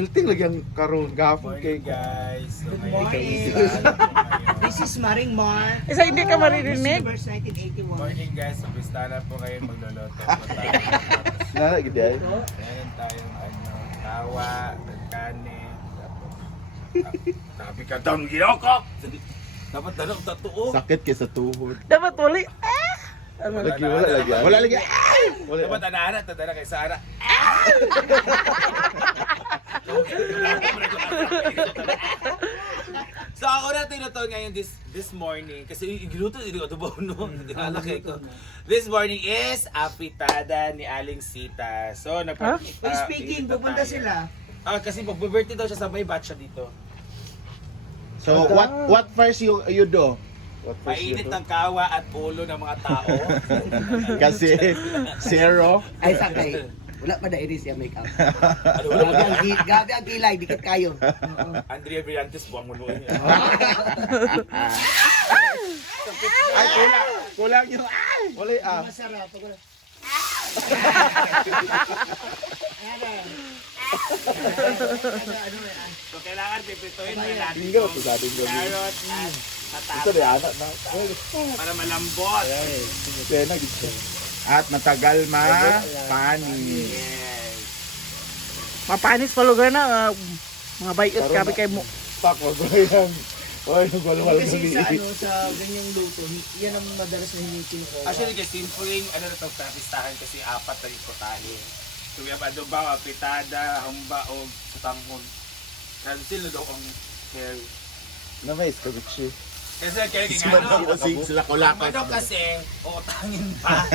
Hilting lagi ang karon gahapon kay guys. So, Good ngayon, morning. This is Maring Mar. Isa hindi ka Miss maririnig. Universe 1981. morning guys. So, pista na po ngayon magluluto po tayo. nana gid ay. Meron tayong tawa, kanin, tapos sabi ka daw ginokok. Dapat dalawang tatuo. Sakit kay sa tuhod. Dapat uli. Ano? Lagi wala lagi. Wala lagi. Ay! Wala. Dapat anak-anak, tadala kay Sara. So ako na tinuto ngayon this morning kasi giluto dito to ba no? Dinalaki ko. This morning is apitada ni Aling Sita. So Speaking, pupunta sila. Kasi pag-birthday daw siya sa may batch siya dito. So what first you do? What first you Mainit do? ng kawa at ulo ng mga tao. Kasi zero. Ay, sakay. Wala pa na iris yung makeup. Ano wala? Gabi ang kilay, dikit kayo. Andrea Brillantes buwang mo niya. Ay kulang yung ay. Wala ah. Masarap. So kailangan pipituin na natin Tinggal yung to sabi ko. carrot at Ito di patata anak na. para malambot. Kaya na gito. At matagal pani. Yes. Mapanis pa lugar na. Mga bayot kami kay mo. Pako ko yan. Oy, wala Kasi sa sa ganyang luto, yan ang madalas na hinitin ko. Actually, kasi simpleng to pistahan kasi apat na yung putahe. So we have adobo, pitada, humba, o sutanghon. Kasi sila daw ang carry. Na mais ka bitch. Kasi carry nga Sila kulakan. ano kasi, utangin pa.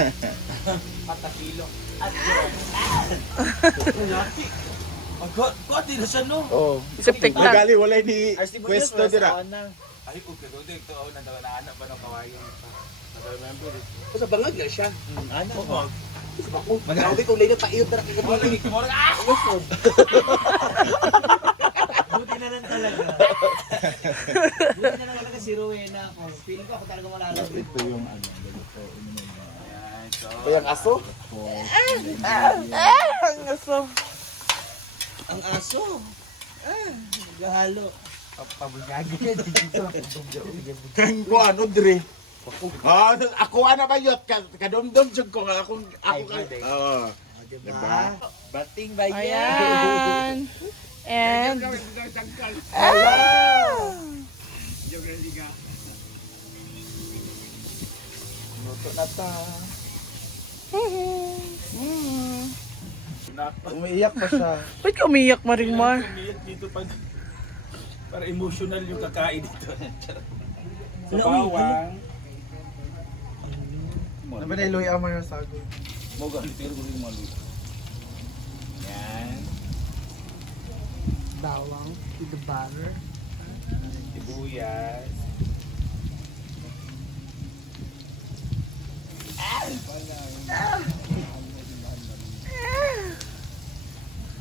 Patakilo. At yun. Pagkoti na siya no. Oh. Septic na. Magali wala ni pwesto dira. Ay, okay, ito, anak ba ng kawayan? Nag-remember it. Sa bangag na siya. Anak mo. Magabi kung layo pa iyo tarak Mo rin, mo rin, ah! Buti na lang talaga. Buti na lang talaga si Rowena ako. Feeling ko ako talaga malalabot. Ito yung ano. Ayan, so... Yung aso? Ang aso. Ang aso. Gahalo. Ko ano dire? Ako ana ba yot kadumdum jud ko ako Oo. Diba? Bating ba Ayan. And Luto na ta. Umiiyak pa siya. ba't ka umiyak, Maring Mar? Umiyak dito pag... Para emotional yung kakain dito. Sa Ano, bawang... Ano ba na iloy ang mga sago? Mo ga pero ko rin malu. Yan. bawang with the butter. Sibuyas.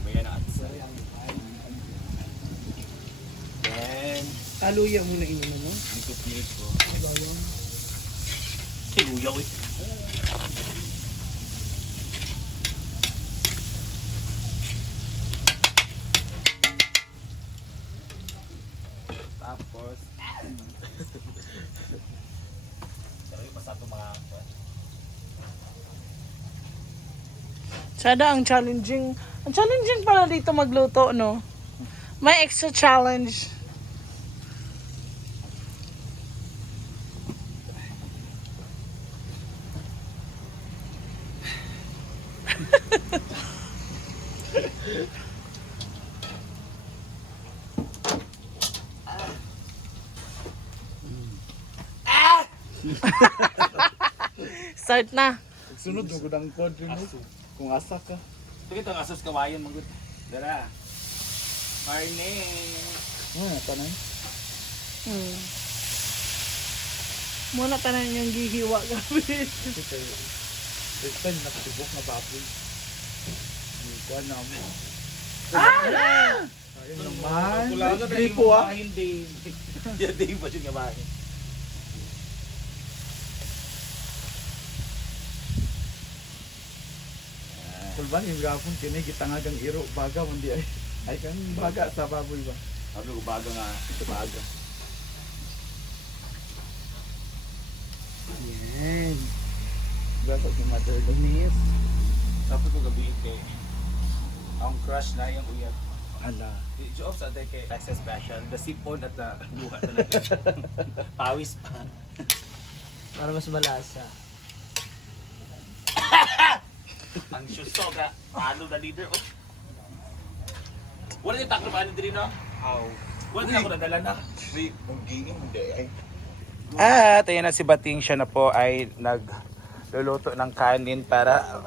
Bayan at sa. Then, Kaluya muna inyo mo. dito pilit ko. Bawang. Sibuyaw eh. Tapos, sabi pa sa ito mga Sada ang challenging. Ang challenging pala dito magluto, no? May extra challenge. Start na. Sunod mo gudang pod rin mo. Kung asa ka. ito kitang asas kawayan mga dara. Marning. Tanay. Muna tanan yung gihiwa gabi. First time nakatibok na baboy. Ikaw na mo. Ayun naman. Gripo ah. Hindi. Hindi pa siya ngabahin. Kulban yung gapon kini gitangagang iro baga man di ay. Ay, kang baga sa baboy ba? Sabi ko baga nga. Ito baga. Yan. Gasa si Mother Denise. Tapos ko gabihin kay ang crush na yung uyat. Ala. Di job sa day kay Access Special. The sipon at the buha talaga. Pawis pa. Para mas malasa. Ang susoga. Ano na leader? Oh. Wala yung taklo pa ano din no? Wala din ako nadala na. May munggiing hindi ay. At ayan na si Bating, siya na po ay nagluluto ng kanin para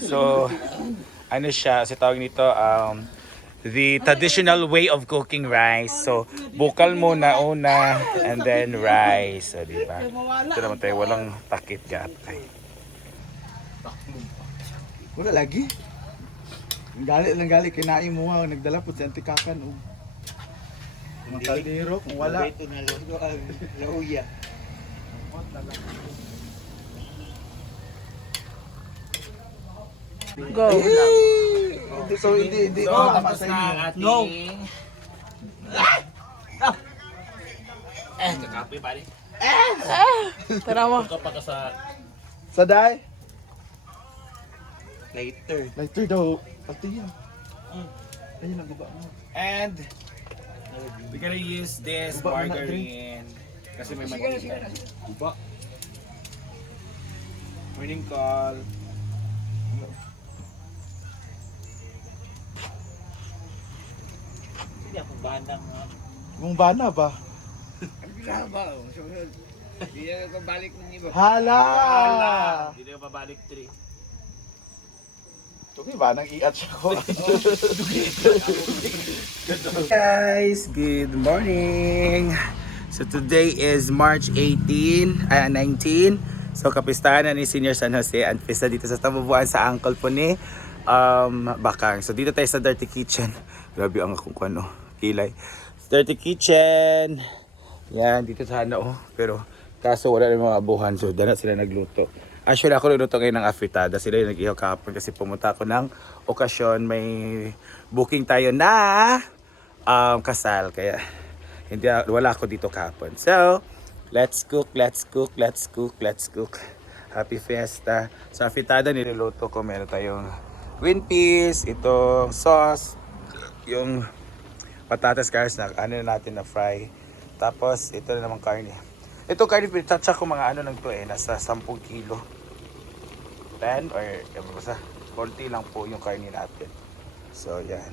so ano siya, si tawag nito the traditional way of cooking rice. So bukal muna una and then rice. So di ba? Ito naman tayo walang takip gatay. Wala lagi. Ang gali lang gali kinain mo nga nagdala po sa antikakan og mga kaldero kung wala. Ito na lauya. Go. Hindi so hindi So tama tapos sa na inyo. ang ating No. kakape pare. Tara mo. Kapag ka sa Sa day. Later. Lighter daw. Pati yan. Ayun ang baba mo. and we're gonna use this Guba na, margarine kasi may margarine. Guba. Morning call. Hindi ako banang. Kung bana ba? Hindi na pabalik ng iba. Hala! Hindi na babalik 3. Okay ba? Nang iat siya ko. Guys, good morning. So today is March 19. So kapistahan na ni Senior San Jose and pista dito sa tabubuan sa uncle po ni Bakang. So dito tayo sa Dirty Kitchen. Grabe ang akong ano, kilay. Dirty Kitchen. Yan, dito sana oh. Pero kaso wala na mga abuhan. So dana sila nagluto. Actually ako nagluto ngayon ng afritada. Sila yung nag-ihaw kahapon kasi pumunta ako ng okasyon. May booking tayo na kasal. Kaya hindi, wala ako dito kahapon. So, let's cook. Happy Fiesta. Sa afritada niluluto ko. Meron tayong green peas, itong sauce, yung patatas cars na ano natin na fry. Tapos, ito na naman karne. Ito karne, pinatsa ko mga ano lang to nasa 10 kilo. 10 or basta konti lang po yung karne natin. So, yan.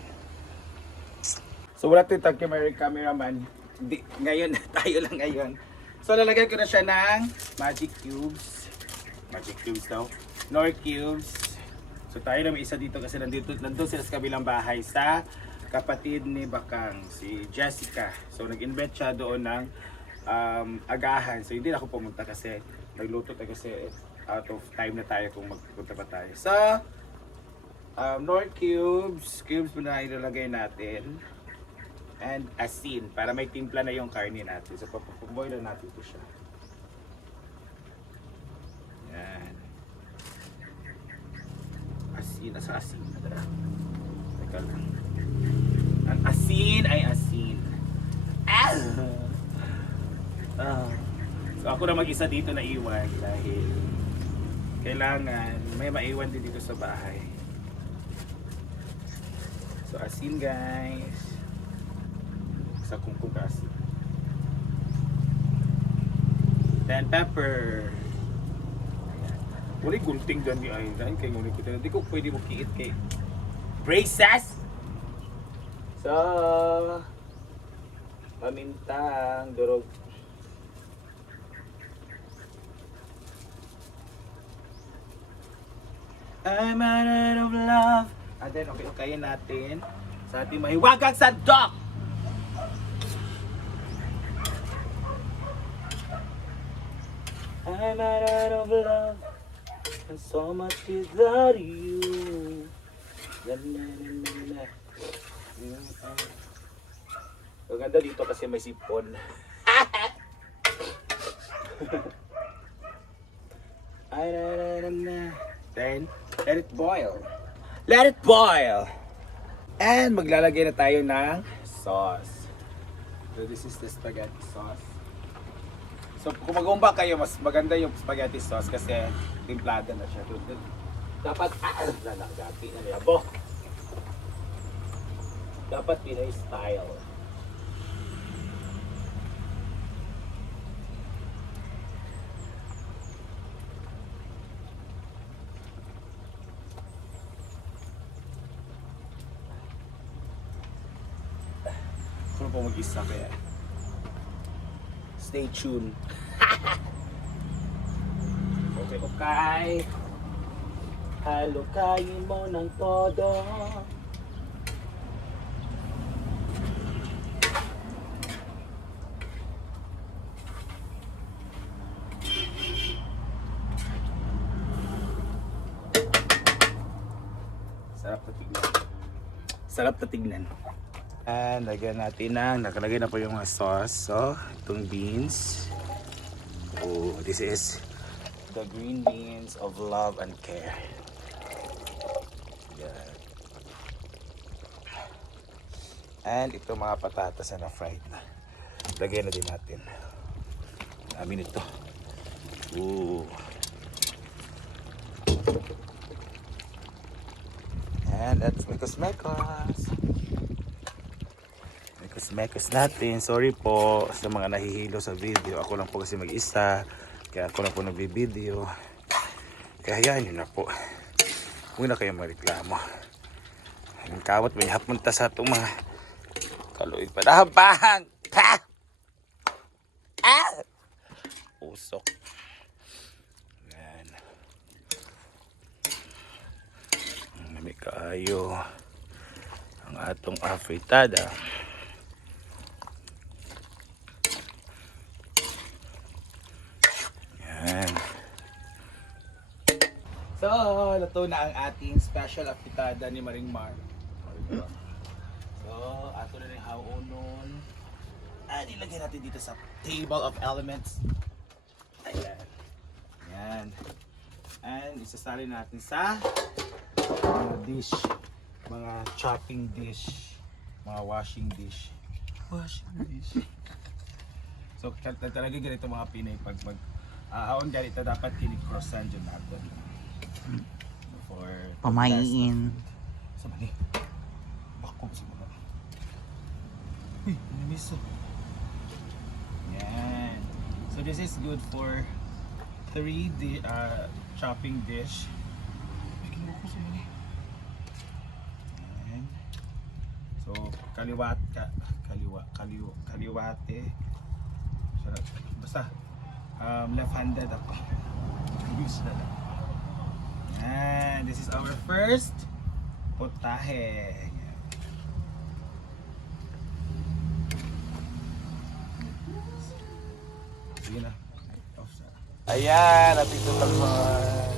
So, wala tayong cameraman. Ngayon, tayo lang ngayon. So, lalagyan ko na siya ng magic cubes. Magic cubes daw. Nor cubes. So, tayo na may isa dito kasi nandun sila sa kabilang bahay sa kapatid ni Bakang, si Jessica. So, nag-invite siya doon ng agahan. So, hindi na ako pumunta kasi nagluto tayo kasi out of time na tayo kung magpunta pa tayo. So, Nor cubes muna ilalagay natin. And asin, para may timpla na yung karne natin. So, papaboil na natin ito siya. Yan. Asin, nasa asin. Teka lang. Ang asin ay asin. So, ako na mag-isa dito na iwan dahil kailangan may maiwan din dito sa bahay. So, asin guys. Sa kungkong asin. Then pepper. Wala gunting dyan di ay. Dahil kayo ngunit ko. Hindi ko pwede mo kiit kay braces. So, pamintang durog. I'm out of love. And then, okay natin sa ating mahiwagang sandok. I'm out of love and so much without you. La, la, la, la, la. Ang ganda dito kasi may sipon. Ay, na, na, na, na. Then, let it boil. Let it boil! And maglalagay na tayo ng sauce. So this is the spaghetti sauce. So kung mag-umba kayo, mas maganda yung spaghetti sauce kasi timplada na siya. Dapat, lalagati na labo. Dapat Pinoy style. Kung po mag-isa kaya stay tuned. Okay. Halukayin mo ng todo. Sarap na tignan. And lagyan natin ng, nakalagay na po yung mga sauce. So, itong beans. Oh, this is the green beans of love and care. Yan. And ito mga patatas na fried na. Lagyan na din natin. Dami nito. Ooh. And that's mekos-mekos. Mekos-mekos natin. Sorry po sa mga nahihilo sa video. Ako lang po kasi mag-isa. Kaya ako lang po nagbibideo. Kaya yan, yun na po. Huwag na kayong mareklamo. Ang kawat may hapunta sa itong mga kaluig pa. Dahabang! Ha! Ah! Usok. Yan. May kaayo ang atong afritada. Yan. So, luto na ang ating special afritada ni Maring Mar. So, ato na rin haunon. And ilagay natin dito sa table of elements. Ayan. Yan. And isasalin natin sa mga dish, mga chopping dish, mga washing dish. So talaga ganito mga Pinay pag aon ganito dapat kinikrosan dyan natin. For Pamayin. sa mani. Bakong sa mga. Uy, namiso. Yan. So this is good for 3 chopping dish. So kaliwate. Basta left-handed ako. Use na lang. And this is our first potahe. Sige na. Ayan, ating tutanghon.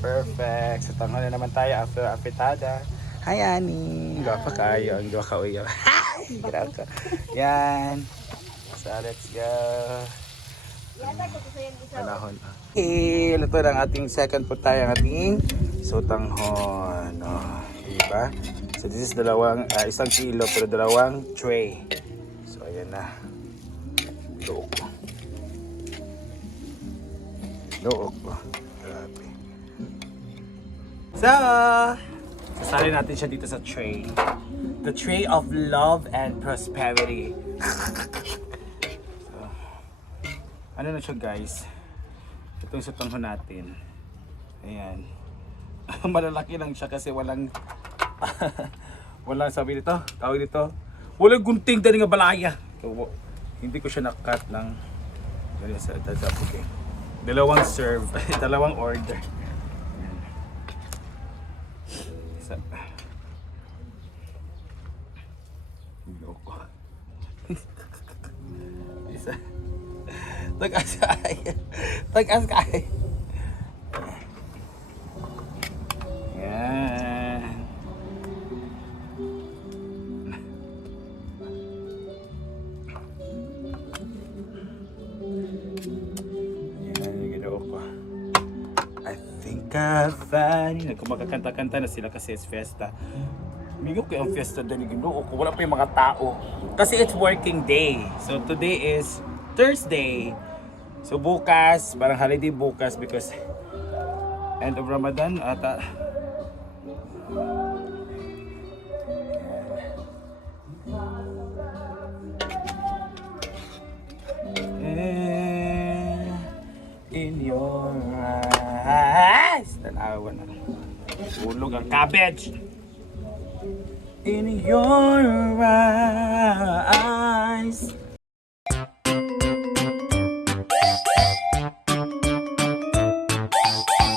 Perfect. Sa tanghon na naman tayo after apitada. Hi, Annie. Gapa kayo. Ang gawa ka uyo. Hi! Grabe ka. Yan. So, let's go. Panahon. Okay, luto ng ating second po tayo ang ating sotanghon. Oh, diba? So, this is isang kilo pero dalawang tray. So, ayan na. Look. Look. Grabe. So, sasalin natin siya dito sa tray. The tray of love and prosperity. So, ano na siya guys? Itong sotanghon natin. Ayan. Malalaki lang siya kasi walang walang sabi nito, tawag dito. Walang gunting dali nga balaya. So, hindi ko siya na-cut ng okay. Dalawang serve, dalawang order. Isa. Loko. Isa. Tagas kaya. Tagas kaya. Yan. Yan, yung ginawa ko. I think Cavani. Nagkumakakanta-kanta na sila kasi it's fiesta. Migo ko yung fiesta din yung Ginoo ko. Wala pa yung mga tao. Kasi it's working day. So today is Thursday. So bukas, parang holiday bukas because end of Ramadan ata. In your eyes. Tanawa na. Ulog ang cabbage. In your eyes.